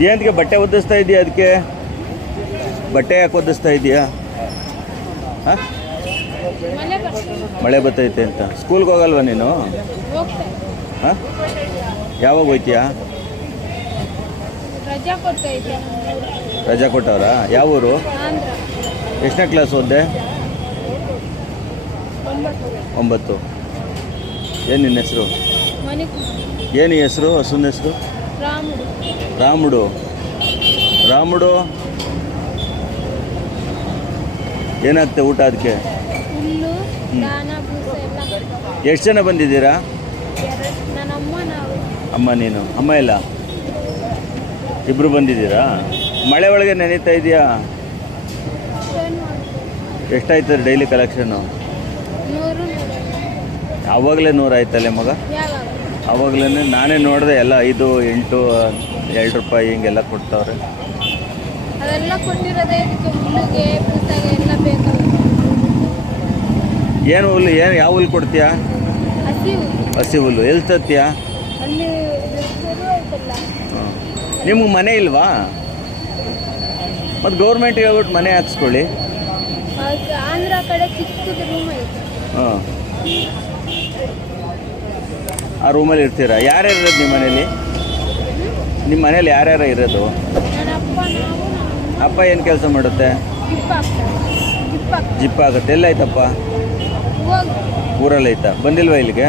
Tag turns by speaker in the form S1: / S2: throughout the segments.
S1: ಏನಕ್ಕೆ ಬಟ್ಟೆ ಒದಿಸ್ತಾ ಇದೆಯಾ ಅದಕ್ಕೆ ಬಟ್ಟೆ ಯಾಕೆ ಒದಿಸ್ತಾ ಇದೆಯಾ? ಹಾಂ?
S2: ಮಳೆ
S1: ಬರ್ತೈತೆ ಅಂತ. ಸ್ಕೂಲ್ಗೆ ಹೋಗಲ್ವಾ ನೀನು? ಹಾಂ? ಯಾವಾಗ ಹೋಯ್ತೀಯಾ?
S2: ರಜಾ
S1: ಕೊಟ್ಟವರಾ? ಯಾವ ಊರು? ಎಷ್ಟನೇ ಕ್ಲಾಸ್ ಓದ್ದೆ?
S2: ಒಂಬತ್ತು.
S1: ಏನು ನಿನ್ನ ಹೆಸರು? ಏನು ಹೆಸರು? ಹಸುನ ಹೆಸರು?
S2: ರಾಮುಡು.
S1: ರಾಮುಡು. ಏನಾಗ್ತದೆ ಏನಾಗ್ತೆ ಊಟ ಅದಕ್ಕೆ ಎಷ್ಟು ಜನ ಬಂದಿದ್ದೀರಾ?
S2: ಅಮ್ಮ
S1: ನೀನು. ಅಮ್ಮ ಇಲ್ಲ ಇಬ್ಬರು ಬಂದಿದ್ದೀರಾ? ಮಳೆ ಒಳಗೆ ನೆನೀತಾ ಇದೆಯಾ? ಎಷ್ಟಾಯ್ತದೆ ಡೈಲಿ ಕಲೆಕ್ಷನು
S2: ನೂರು ನೂರು.
S1: ಆವಾಗಲೇ ನೂರಾಯ್ತಲ್ಲೇ ಮಗ? ಆವಾಗಲೇ ನಾನೇ ನೋಡಿದೆ ಎಲ್ಲ ಐದು ಎಂಟು ಎರಡು ರೂಪಾಯಿ ಹಿಂಗೆಲ್ಲ ಕೊಡ್ತಾವ್ರೆ.
S2: ಅದೆಲ್ಲ ಕೊಟ್ಟಿರೋದೇ ಇದಕ್ಕೆ ಹುಲ್ಲಿಗೆ ಬೂಸಾಗೆ ಎಲ್ಲ ಬೇಕಲ್ಲ
S1: ಏನು ಹುಲ್ಲು ಏನು ಯಾವ ಹುಲ್ಲು ಕೊಡ್ತೀಯಾ?
S2: ಹಸಿ ಹುಲ್ಲು.
S1: ಹಸಿ ಹುಲ್ಲು. ಎಲ್ಲಿ ತತ್ತೀಯಾ
S2: ಅಲ್ಲಿ ಶುರು ಆಯ್ತಲ್ಲ.
S1: ನಿಮ್ಗೆ ಮನೆ ಇಲ್ವಾ? ಮತ್ತು ಗೌರ್ಮೆಂಟ್ಗೆ ಹೇಳ್ಬಿಟ್ಟು ಮನೆ ಹಾಕ್ಸ್ಕೊಳ್ಳಿ
S2: ಅದು ಆಂಧ್ರ ಕಡೆ ಚಿಕ್ಕದು ರೂಮ್ ಐತೆ.
S1: ಹಾಂ ಆ ರೂಮಲ್ಲಿ ಇರ್ತೀರಾ? ಯಾರ್ಯಾರು ಇರೋದು ನಿಮ್ಮ ಮನೇಲಿ? ನಿಮ್ಮ ಮನೇಲಿ ಯಾರ್ಯಾರು ಇರೋದು?
S2: ಅಪ್ಪ
S1: ಏನು ಕೆಲಸ ಮಾಡುತ್ತೆ?
S2: ಜಿಪ್
S1: ಆಗುತ್ತೆ. ಊರಲ್ಲಿ ಆಯ್ತಾ ಬಂದಿಲ್ವಾ ಇಲ್ಲಿಗೆ?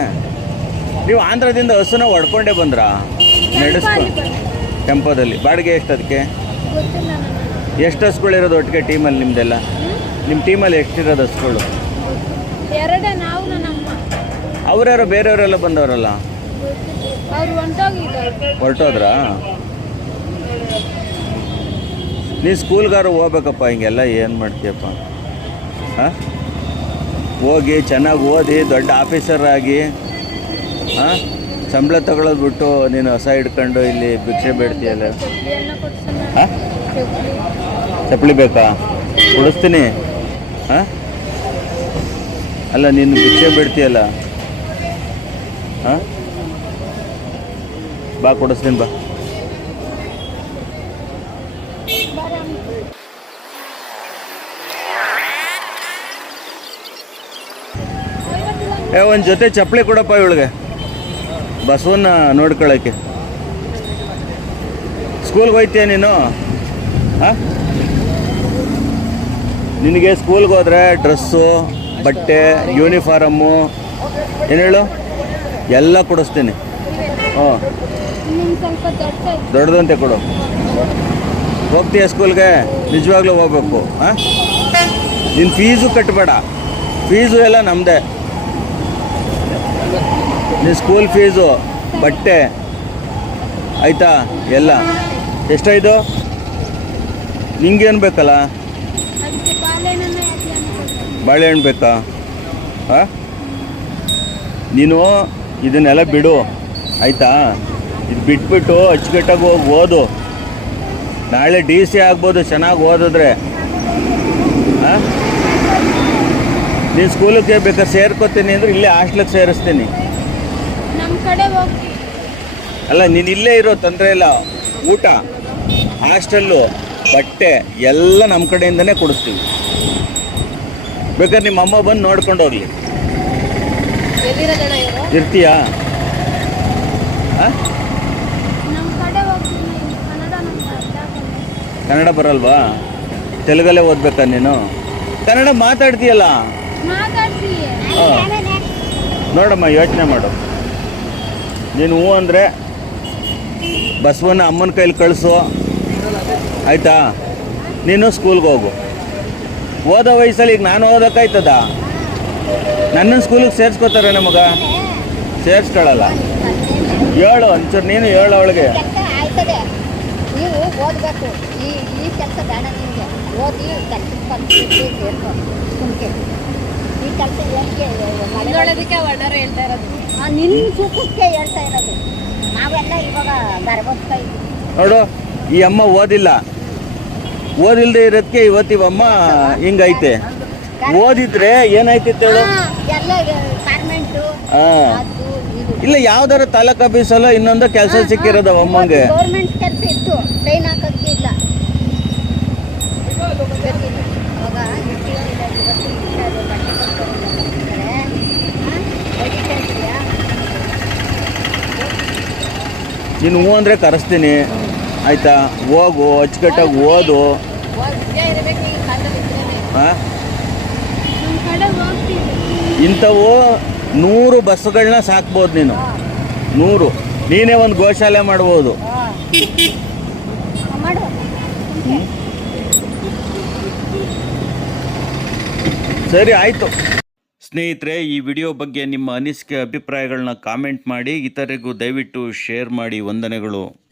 S1: ನೀವು ಆಂಧ್ರದಿಂದ ಹಸುನ ಹೊಡ್ಕೊಂಡೇ ಬಂದ್ರಾ? ನಡೆಸ್ಕೊಂಡು ಟೆಂಪೋದಲ್ಲಿ ಬಾಡಿಗೆ ಎಷ್ಟು ಅದಕ್ಕೆ ಎಷ್ಟು ಹಸುಗಳಿರೋದು ಒಟ್ಟಿಗೆ ಟೀಮಲ್ಲಿ ನಿಮ್ಮದೆಲ್ಲ ನಿಮ್ಮ ಟೀಮಲ್ಲಿ ಎಷ್ಟಿರೋದು ಹಸುಗಳು
S2: ಎರಡೇ ನಾವು ನನ್ನ ಅಮ್ಮ
S1: ಅವರ್ಯಾರೋ ಬೇರೆಯವರೆಲ್ಲ ಬಂದವರಲ್ಲ? ಹೊರಟೋದ್ರ? ನೀ ಸ್ಕೂಲ್ಗಾರು ಹೋಗ್ಬೇಕಪ್ಪ ಹಿಂಗೆಲ್ಲ ಏನು ಮಾಡ್ತೀಯಪ್ಪ? ಹಾಂ? ಹೋಗಿ ಚೆನ್ನಾಗಿ ಓದಿ ದೊಡ್ಡ ಆಫೀಸರ್ ಆಗಿ ಹಾಂ? ಸಂಬಳ ತಗೊಳ್ಳೋದು ಬಿಟ್ಟು ನೀನು ಹೊಸ ಹಿಡ್ಕೊಂಡು ಇಲ್ಲಿ ಭಿಕ್ಷೆ ಬೇಡ್ತೀಯಲ್ಲ? ಹಾಂ? ಚಪ್ಪಲಿ ಬೇಕಾ? ಕೊಡಿಸ್ತೀನಿ ಹಾಂ? ಅಲ್ಲ ನೀನು ಭಿಕ್ಷೆ ಬಿಡ್ತೀಯಲ್ಲ? ಹಾಂ? ಬಾ ಕೊಡಿಸ್ತೀನಿ ಬಾ. ಏ ಒಂದು ಜೊತೆ ಚಪ್ಪಲಿ ಕೊಡಪ್ಪ ಇವಳಿಗೆ. ಬಸವನ್ನ ನೋಡ್ಕೊಳಕ್ಕೆ. ಸ್ಕೂಲ್ಗೆ ಹೋಯ್ತೀಯ ನೀನು? ಹಾಂ? ನಿನಗೆ ಸ್ಕೂಲ್ಗೆ ಹೋದ್ರೆ ಡ್ರೆಸ್ಸು ಬಟ್ಟೆ ಯೂನಿಫಾರಮ್ಮು ಏನು ಹೇಳು? ಎಲ್ಲ ಕೊಡಿಸ್ತೀನಿ. ದೊಡ್ಡದಂತೆ ಕೊಡು. ಹೋಗ್ತೀಯ ಸ್ಕೂಲ್ಗೆ? ನಿಜವಾಗ್ಲೂ ಹೋಗ್ಬೇಕು. ಹಾಂ? ನಿನ್ನ ಫೀಸು ಕಟ್ಟಬೇಡ ಫೀಸು ಎಲ್ಲ ನಮ್ಮದೇ ನಿನ್ನ ಸ್ಕೂಲ್ ಫೀಸು, ಬಟ್ಟೆ, ಆಯಿತಾ? ಎಲ್ಲ. ಎಷ್ಟಾಯ್ತು ನಿಂಗೇನು ಬೇಕಲ್ಲ? ಬಾಳೆಹಣ್ಣು ಬೇಕಾ? ಹಾಂ? ನೀನು ಇದನ್ನೆಲ್ಲ ಬಿಡು. ಆಯಿತಾ? ಇದು ಬಿಟ್ಬಿಟ್ಟು ಅಚ್ಚುಕಟ್ಟಾಗಿ ಹೋಗಿ ಓದು. ನಾಳೆ ಡಿ ಸಿ ಆಗ್ಬೋದು ಚೆನ್ನಾಗಿ ಓದಿದ್ರೆ. ಹಾಂ ನೀನು ಸ್ಕೂಲಿಗೆ ಬೇಕಾದ್ರೆ ಸೇರ್ಕೋತೀನಿ ಅಂದರೆ ಇಲ್ಲೇ ಹಾಸ್ಟ್ಲಿಗೆ ಸೇರಿಸ್ತೀನಿ. ಅಲ್ಲ ನೀನು ಇಲ್ಲೇ ಇರೋ ತೊಂದರೆ ಇಲ್ಲ. ಊಟ ಹಾಸ್ಟೆಲ್ಲು ಬಟ್ಟೆ ಎಲ್ಲ ನಮ್ಮ ಕಡೆಯಿಂದನೇ ಕೊಡಿಸ್ತೀವಿ. ಬೇಕಾದ್ರೆ ನಿಮ್ಮ ಅಮ್ಮ ಬಂದು ನೋಡ್ಕೊಂಡು ಹೋಗ್ಲಿ. ಇರ್ತೀಯಾ?
S2: ಕನ್ನಡ
S1: ಬರಲ್ವಾ? ತೆಲುಗಲ್ಲೇ ಓದ್ಬೇಕಾ ನೀನು? ಕನ್ನಡ ಮಾತಾಡ್ತೀಯಲ್ಲ? ನೋಡಮ್ಮ ಯೋಚನೆ ಮಾಡು. ನೀನು ಹೂ ಅಂದರೆ ಬಸವನ ಅಮ್ಮನ ಕೈಲಿ ಕಳಿಸು. ಆಯಿತಾ? ನೀನು ಸ್ಕೂಲ್ಗೆ ಹೋಗು. ಓದೋ ವಯಸ್ಸಲ್ಲಿ ಈಗ ನಾನು ಓದೋಕ್ಕಾಯ್ತದ? ನನ್ನ ಸ್ಕೂಲಿಗೆ ಸೇರಿಸ್ಕೋತಾರೆ ನಮಗ ಸೇರಿಸ್ಕೊಳ್ಳಲ್ಲ ಹೇಳು ಒಂಚೂರು ನೀನು ಹೇಳು ಅವಳಿಗೆ.
S3: ನೀವು ಓದಬೇಕು. ಈ ಈ ಕೆಲಸ ಬೇಡ ನಿಮಗೆ. ಓದಿ ಕೆಲಸಕ್ಕೆ ಬಂದು ಸೇರ್ಕೊ. ಸುಮ್ಕೆ. ಈ ಕೆಲಸ ಏನಕ್ಕೆ
S2: ಹೇಳೋದಕ್ಕೆ ಹೇಳ್ತಾ ಇರೋದು.
S3: ನಿನ್ನ ಸುಖಕ್ಕೆ ಹೇಳ್ತಾ ಇರೋದು. ನಾವೆಲ್ಲ ಇವಾಗ ಗರ್ಭೋತ್ತಾ
S1: ನೋಡು ಈ ಅಮ್ಮ ಓದಿಲ್ಲ. ಓದಿಲ್ದೆ ಇರೋದಕ್ಕೆ ಇವತ್ತಿವಮ್ಮ ಹಿಂಗೈತೆ. ಓದಿದ್ರೆ ಏನಾಯ್ತಿತ್ತು ಇಲ್ಲ ಯಾವ್ದಾರ ತಾಲೂಕ್ ಆಫೀಸಲ್ಲ ಇನ್ನೊಂದು ಕೆಲಸ ಸಿಕ್ಕಿರೋದ ಅಮ್ಮಂಗೆ? ನೀನು ಹೂ ಅಂದ್ರೆ ಕರೆಸ್ತೀನಿ. ಆಯ್ತಾ? ಹೋಗು ಅಚ್ಚುಕಟ್ಟಾಗಿ ಓದು. ಹಾಂ? ಇಂಥವು ನೂರು ಬಸ್ಗಳನ್ನ ಸಾಕ್ಬೋದು ನೀನು. ನೂರು. ನೀನೇ ಒಂದು ಗೋಶಾಲೆ ಮಾಡ್ಬೋದು. ಸರಿ, ಆಯಿತು. ಸ್ನೇಹಿತರೆ, ಈ ವಿಡಿಯೋ ಬಗ್ಗೆ ನಿಮ್ಮ ಅನಿಸಿಕೆ ಅಭಿಪ್ರಾಯಗಳನ್ನ ಕಾಮೆಂಟ್ ಮಾಡಿ, ಇತರಿಗೂ ದಯವಿಟ್ಟು ಶೇರ್ ಮಾಡಿ, ವಂದನೆಗಳು.